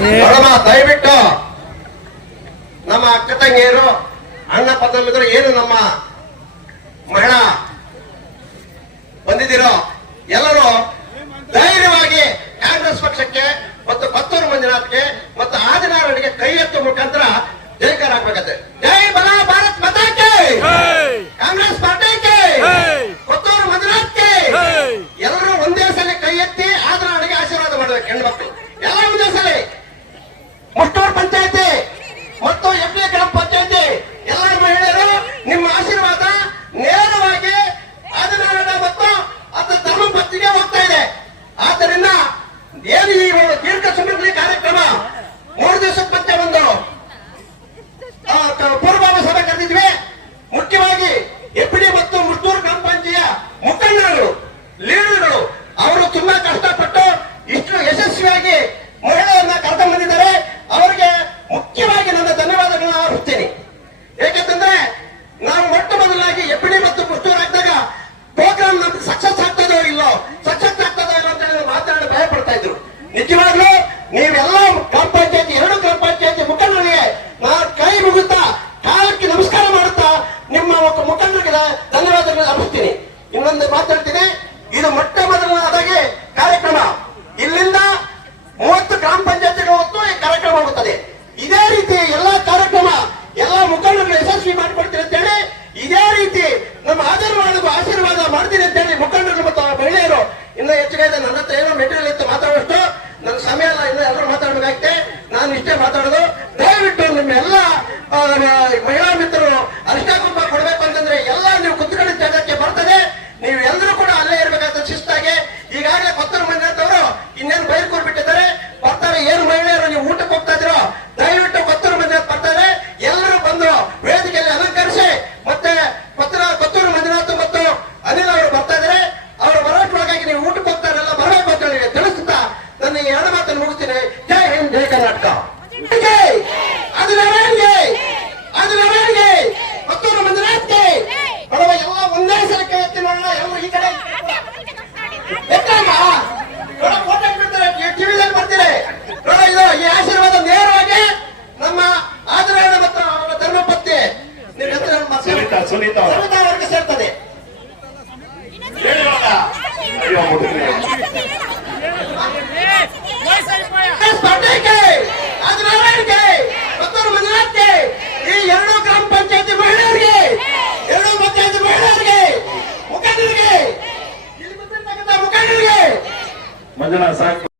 ದಯವಿಟ್ಟು ನಮ್ಮ ಅಕ್ಕ ತಂಗಿಯರು ಅಣ್ಣ ಪದಮಿದ್ರು ಏನು ನಮ್ಮ ಮಹಿಳಾ ಬಂದಿದ್ದೀರೋ ಎಲ್ಲರೂ ಧೈರ್ಯವಾಗಿ ಕಾಂಗ್ರೆಸ್ ಪಕ್ಷಕ್ಕೆ ಮತ್ತು ಕೊತ್ತೂರು ಮಂಜುನಾಥ್ಗೆ ಮತ್ತು ಆದಿನಾರಾಯಣಗೆ ಕೈ ಎತ್ತುವ ಮುಖಾಂತರ ಜಯಕಾರ ಹಾಕ್ಬೇಕಂತೆ. ಜೈ ಬಲ ಭಾರತ್ ಮಾತಾಕ್ಕೆ, ಕಾಂಗ್ರೆಸ್ ಪಾರ್ಟಿಗೆ, ಕೊತ್ತೂರು ಮಂಜುನಾಥ್ಗೆ ಎಲ್ಲರೂ ಒಂದೇ ಸಲ ಕೈ ಎತ್ತಿ ಆದಿನಾರಾಯಣಗೆ ಆಶೀರ್ವಾದ ಮಾಡಬೇಕು. ಹೆಣ್ಮಕ್ಳು ಎಲ್ಲ ಒಂದೇ ಸಲ ಮುಷ್ಟೂರು ಪಂಚಾಯತಿ ಮತ್ತು ಎಫ್ಡಿ ಗ್ರಾಮ ಪಂಚಾಯತಿ ಎಲ್ಲ ಮಹಿಳೆಯರು ನಿಮ್ಮ ಆಶೀರ್ವಾದ ನೇರವಾಗಿ ಆದಿನಾರಾಯಣ ಮತ್ತು ಅದು ಧರ್ಮಪತ್ನಿಗೆ ಹೋಗ್ತಾ ಇದೆ. ಆದ್ದರಿಂದ ಏನು ಈ ದೀರ್ಘ ಸಮೃದ್ಧಿ ಕಾರ್ಯಕ್ರಮ 3 ದಿವಸಕ್ಕೆ ಮತ್ತೆ ಒಂದು ಪೂರ್ವಭಾವ ಸಭೆ ಕರೆದಿದ್ವಿ. ಮುಖ್ಯವಾಗಿ ಎಫ್ಡಿ ಮತ್ತು ಮುಷ್ಟೂರು ಗ್ರಾಮ ಪಂಚಾಯತಿಯ ಮುಖಂಡರು ಲೀಡರ್ಗಳು ಅವರು ತುಂಬಾ ಕಷ್ಟಪಟ್ಟು ಇಷ್ಟು ಯಶಸ್ವಿಯಾಗಿ ಮಹಿಳೆಯರನ್ನ ಕರ್ಕೊಂಡು ಬಂದಿದ್ದಾರೆ. ಅವರಿಗೆ ಮುಖ್ಯವಾಗಿ ನನ್ನ ಧನ್ಯವಾದಗಳನ್ನ ಅರ್ಪಿಸ್ತೀನಿ. ಏಕೆಂತಂದ್ರೆ ನಾವು ಮೊಟ್ಟ ಮೊದಲಾಗಿ ಎಫ್ಡಿ ಮತ್ತು ಮುಷ್ಟೂರು ಹಾಕಿದಾಗ ಪ್ರೋಗ್ರಾಮ್ ನಮ್ಗೆ ಸಕ್ಸಸ್ ಆಗ್ತದೋ ಇಲ್ಲೋ ಅಂತ ಹೇಳಿ ಮಾತಾಡಿ ಭಯ ಪಡ್ತಾ ಇದ್ರು. ನಿಜವಾಗ್ಲೂ ನೀವೆಲ್ಲ ಗ್ರಾಮ ಪಂಚಾಯತಿ 2 ಗ್ರಾಮ ಪಂಚಾಯತಿ ಮುಖಂಡರಿಗೆ ನಾನು ಕೈ ಮುಗುತ್ತಾ ಕಾಲಕ್ಕೆ ನಮಸ್ಕಾರ ಮಾಡುತ್ತಾ ನಿಮ್ಮ ಮುಖಂಡರಿಗೆ ಧನ್ಯವಾದಗಳನ್ನು ಅರ್ಪಿಸ್ತೀನಿ. ಇನ್ನೊಂದು ಮಾತಾಡ್ತೀನಿ, ಇದು ಮೊಟ್ಟ ಮೊದಲನೇದಾಗಿ ಕಾರ್ಯಕ್ರಮ. ಇಲ್ಲಿಂದ 30 ಗ್ರಾಮ ಪಂಚಾಯತಿಗಳು ಹೊತ್ತು ಈ ಕಾರ್ಯಕ್ರಮ ಆಗುತ್ತದೆ. ಇದೇ ರೀತಿ ಎಲ್ಲಾ ಕಾರ್ಯಕ್ರಮ ಎಲ್ಲ ಮುಖಂಡರು ಯಶಸ್ವಿ ಮಾಡಿಕೊಡ್ತೀನಿ ಅಂತ ಹೇಳಿ ಇದೇ ರೀತಿ ನಮ್ಮ ಆದರವಾಣಿಗೂ ಆಶೀರ್ವಾದ ಮಾಡ್ತೀನಿ ಅಂತ ಹೇಳಿ ಮುಖಂಡರು ಮತ್ತು ಮಹಿಳೆಯರು ಇನ್ನೂ ಹೆಚ್ಚಿಗೆ ನನ್ನ ಹತ್ರ ಏನೋ ಮೆಟೀರಿಯಲ್ ಇತ್ತು ಮಾತಾಡುವಷ್ಟು ನನ್ನ ಸಮಯ ಎಲ್ಲ ಇನ್ನೂ ಎಲ್ಲರೂ ಮಾತಾಡಬೇಕಾಗ್ತದೆ. ನಾನು ಇಷ್ಟೇ ಮಾತಾಡೋದು. ದಯವಿಟ್ಟು ನಿಮ್ಮ ಎಲ್ಲ ಮಹಿಳಾ ಮಿತ್ರರು ಅರಿಶಿನ ಕುಂಕುಮ ಕೊಡಬೇಕು ಅಂತಂದ್ರೆ ಎಲ್ಲ ನೀವು ಕುತ್ಕೊಂಡಿದ್ದ ಜಾಗಕ್ಕೆ ಬರ್ತದೆ. ನೀವು ಎಲ್ಲರೂ ಕೂಡ ಅಲ್ಲೇ ಇರಬೇಕಾದ ಶಿಸ್ತಾಗಿ. ಈಗಾಗಲೇ ಕೊತ್ತೂರು ಮಂಜುನಾಥ್ ಅವರು ಇನ್ನೇನು ಬೈರ್ಕೂರ್ ಬಿಟ್ಟಿದ್ದಾರೆ, ಬರ್ತಾರೆ. ಏನು ಮಹಿಳೆಯರು ನೀವು ಊಟಕ್ಕೆ ಹೋಗ್ತಾ ಇದ್ರೋ ದಯವಿಟ್ಟು ಕೊತ್ತೂರು ಮಂಜುನಾಥ್ ಬರ್ತಾರೆ. ಎಲ್ಲರೂ ಬಂದು ವೇದಿಕೆಯಲ್ಲಿ ಅಲಂಕರಿಸಿ ಮತ್ತೆ ಕೊತ್ತೂರು ಮಂಜುನಾಥ್ ಮತ್ತು ಅನಿಲ್ ಅವರು ಬರ್ತಾ ಇದ್ದಾರೆ. ಅವರು ಬರೋಟ್ರೊಳಗಾಗಿ ನೀವು ಊಟಕ್ಕೆ ಹೋಗ್ತಾರೆಲ್ಲ ಬರಬೇಕು ಅಂತ ಹೇಳಿ ತಿಳಿಸುತ್ತಾ ನನ್ನ ಈ 2 ಮಾತನ್ನು ಮುಗಿಸ್ತೀನಿ. ಜೈ ಹಿಂದ್, ಜೈ ಕರ್ನಾಟಕ. ಆದಿನಾರಾಯಣಗೆ ಕೊತ್ತೂರು ಮಂಜುನಾಥ್ಗೆ ಬಡವ ಎಲ್ಲ ಒಂದೇ ಸಲ ಕೈ ಎತ್ತಿ ನೋಡೋಣ. ಎಲ್ಲ ಈ ಕಡೆ ಟಿವಿದಲ್ಲಿ ಬರ್ತೀರಿ ನೋಡ. ಇದು ಈ ಆಶೀರ್ವಾದ ನೇರವಾಗಿ ನಮ್ಮ ಆದಿನಾರಾಯಣ ಮತ್ತು ಅವರ ಧರ್ಮಪತ್ನಿ ಸುನೀತಾ ಅವರಿಗೆ ಸೇರ್ತದೆ. ಆದಿನಾರಾಯಣಗೆ ಕೊತ್ತೂರು ಮಂಜುನಾಥ್ಗೆ ಈ 2 ಗ್ರಾಮ ಪಂಚಾಯತಿ ಮಹಿಳೆಯರಿಗೆ 2 ಪಂಚಾಯತಿ ಮಹಿಳೆಯರಿಗೆ ಮುಖಂಡರಿಗೆ ಇಲ್ಲಿ ಬಂದಿರ್ತಕ್ಕಂಥ ಮುಖಂಡರಿಗೆ ಮಂಜುನಾಥ್ ಸಾಕು.